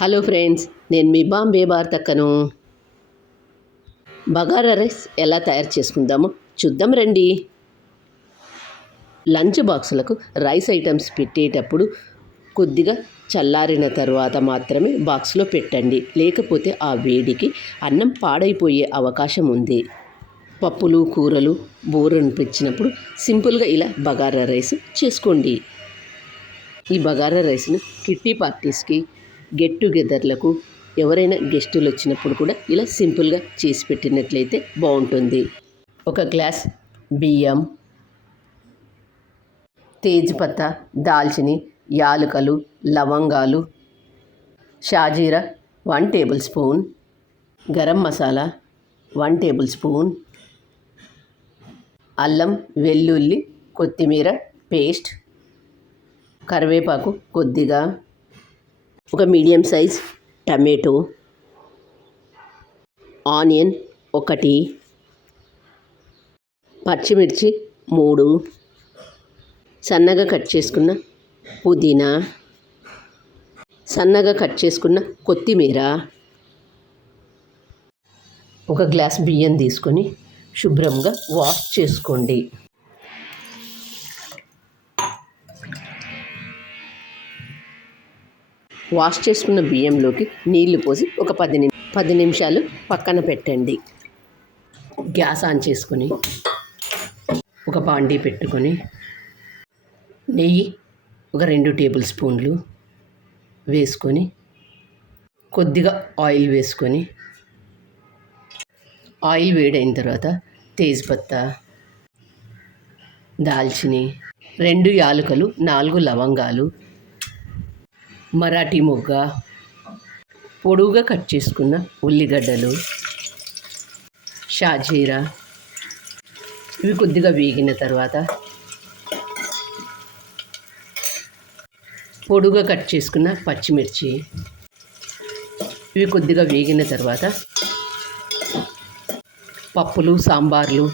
Hello friends, నేను మీ Bombay భారతక్కను. Bagara rice ఎలా తయారు చేసుకుందామో చూద్దాం రండి. లంచ్ బాక్సులకు రైస్ ఐటమ్స్ పెట్టేటప్పుడు కొద్దిగా చల్లారిన తర్వాత మాత్రమే బాక్స్లో పెట్టండి. లేకపోతే ఆ వేడికి అన్నం పాడైపోయే అవకాశం ఉంది. పప్పులు కూరలు బోర్ అనిపించినప్పుడు సింపుల్గా ఇలా బగారా రైస్ చేసుకోండి. ఈ బగారా రైస్ను కిట్టి పార్టీస్కి, గెట్ టుగెదర్లకు, ఎవరైనా గెస్టులు వచ్చినప్పుడు కూడా ఇలా సింపుల్గా చేసి పెట్టినట్లయితే బాగుంటుంది. ఒక గ్లాస్ బియ్యం, తేజ్పత్తా, దాల్చిని, యాలకులు, లవంగాలు, షాజీరా 1 table spoon, garam masala 1 table spoon, అల్లం వెల్లుల్లి కొత్తిమీర పేస్ట్, కరివేపాకు కొద్దిగా, ఒక మీడియం సైజ్ టమాటో, ఆనియన్ 1, పచ్చిమిర్చి 3, సన్నగా కట్ చేసుకున్న పుదీనా, సన్నగా కట్ చేసుకున్న కొత్తిమీర. ఒక గ్లాస్ బియ్యం తీసుకొని శుభ్రంగా వాష్ చేసుకోండి. వాష్ చేసుకున్న బియ్యంలోకి నీళ్లు పోసి ఒక 10 నిమిషాలు పక్కన పెట్టండి. గ్యాస్ ఆన్ చేసుకొని ఒక బాండీ పెట్టుకొని నెయ్యి ఒక 2 టేబుల్ స్పూన్లు వేసుకొని కొద్దిగా ఆయిల్ వేసుకొని, ఆయిల్ వేడైన తర్వాత తేజ్పత్తా, దాల్చిని, 2 యాలకులు, 4 లవంగాలు, మరాఠీ మొగ్గ, పొడువుగా కట్ చేసుకున్న ఉల్లిగడ్డలు, షాజీరా. ఇవి కొద్దిగా వేగిన తర్వాత పొడువుగా కట్ చేసుకున్న పచ్చిమిర్చి. ఇవి కొద్దిగా వేగిన తర్వాత పప్పులు, సాంబార్లు,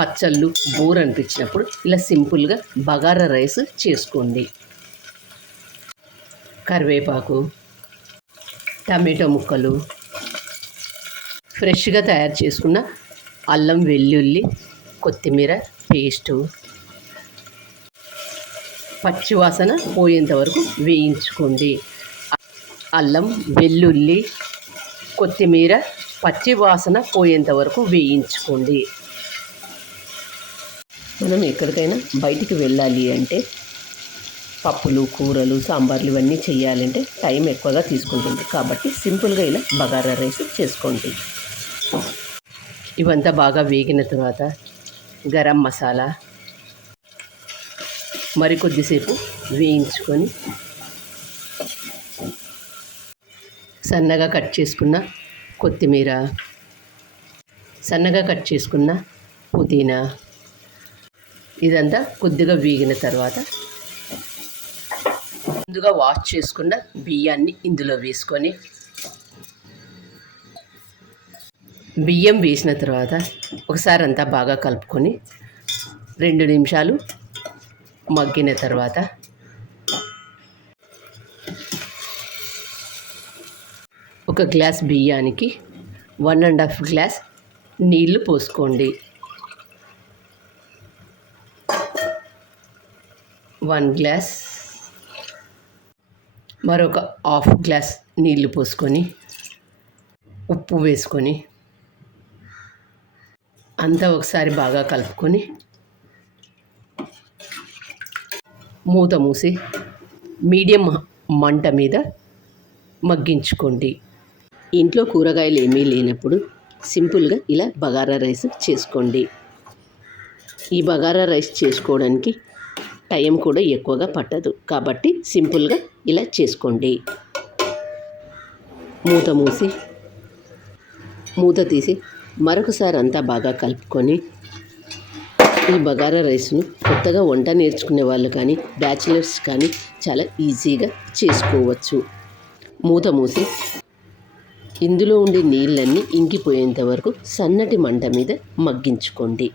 పచ్చళ్ళు బోర్ అనిపించినప్పుడు ఇలా సింపుల్గా బగారా రైస్ చేసుకోండి. కరివేపాకు, టమాటో ముక్కలు, ఫ్రెష్గా తయారు చేసుకున్న అల్లం వెల్లుల్లి కొత్తిమీర పేస్టు, పచ్చివాసన పోయేంత వరకు వేయించుకోండి. అల్లం వెల్లుల్లి కొత్తిమీర పచ్చివాసన పోయేంత వరకు వేయించుకోండి. మనం ఎక్కడికైనా బయటికి వెళ్ళాలి అంటే పప్పులు కూరలు సాంబార్లు ఇవన్నీ చేయాలంటే టైం ఎక్కువగా తీసుకుంటుంది. కాబట్టి సింపుల్గా ఇలా బగారా రైస్ చేసుకోండి. ఇవంతా బాగా వేగిన తర్వాత గరం మసాలా మరికొద్దిసేపు వేయించుకొని సన్నగా కట్ చేసుకున్న కొత్తిమీర, సన్నగా కట్ చేసుకున్న పుదీనా, ఇదంతా కొద్దిగా వేగిన తర్వాత ముందుగా వాష్ చేసుకున్న బియ్యాన్ని ఇందులో వేసుకొని, బియ్యం వేసిన తర్వాత ఒకసారి అంతా బాగా కలుపుకొని 2 నిమిషాలు మగ్గిన తర్వాత ఒక గ్లాస్ బియ్యానికి 1.5 గ్లాస్ నీళ్లు పోసుకోండి. 1 గ్లాస్, మరొక 1/2 గ్లాస్ నీళ్లు పోసుకొని ఉప్పు వేసుకొని అంతా ఒకసారి బాగా కలుపుకొని మూత మూసి మీడియం మంట మీద మగ్గించుకోండి. ఇంట్లో కూరగాయలు ఏమీ లేనప్పుడు సింపుల్గా ఇలా బగారా రైస్ చేసుకోండి. ఈ బగారా రైస్ చేసుకోవడానికి టైం కూడా ఎక్కువగా పట్టదు. కాబట్టి సింపుల్గా ఇలా చేసుకోండి. మూత తీసి మరొకసారి అంతా బాగా కలుపుకొని, ఈ బగారా రైస్ను కొత్తగా వంట నేర్చుకునే వాళ్ళు కానీ బ్యాచిలర్స్ కానీ చాలా ఈజీగా చేసుకోవచ్చు. మూత మూసి ఇందులో ఉండే నీళ్ళన్నీ ఇంకిపోయేంత వరకు సన్నటి మంట మీద మగ్గించుకోండి.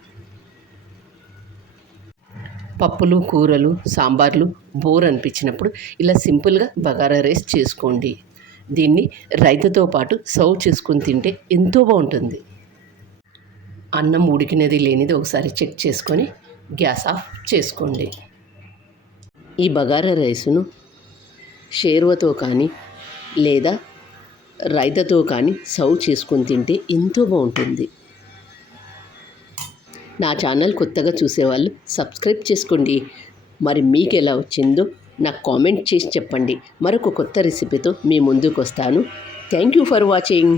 పప్పులు కూరలు సాంబార్లు బోర్ అనిపించినప్పుడు ఇలా సింపుల్గా బగారా రైస్ చేసుకోండి. దీన్ని రైతాతో పాటు సర్వ్ చేసుకొని తింటే ఎంతో బాగుంటుంది. అన్నం ఉడికినది లేనిది ఒకసారి చెక్ చేసుకొని గ్యాస్ ఆఫ్ చేసుకోండి. ఈ బగారా రైసును షేర్వాతో కానీ లేదా రైతాతో కానీ సర్వ్ చేసుకొని తింటే ఎంతో బాగుంటుంది. నా ఛానల్ కొత్తగా చూసేవాళ్ళు సబ్స్క్రైబ్ చేసుకోండి. మరి మీకు ఎలా వచ్చిందో నాకు కామెంట్ చేసి చెప్పండి. మరొక కొత్త రెసిపీతో మీ ముందుకు వస్తాను. Thank you for watching.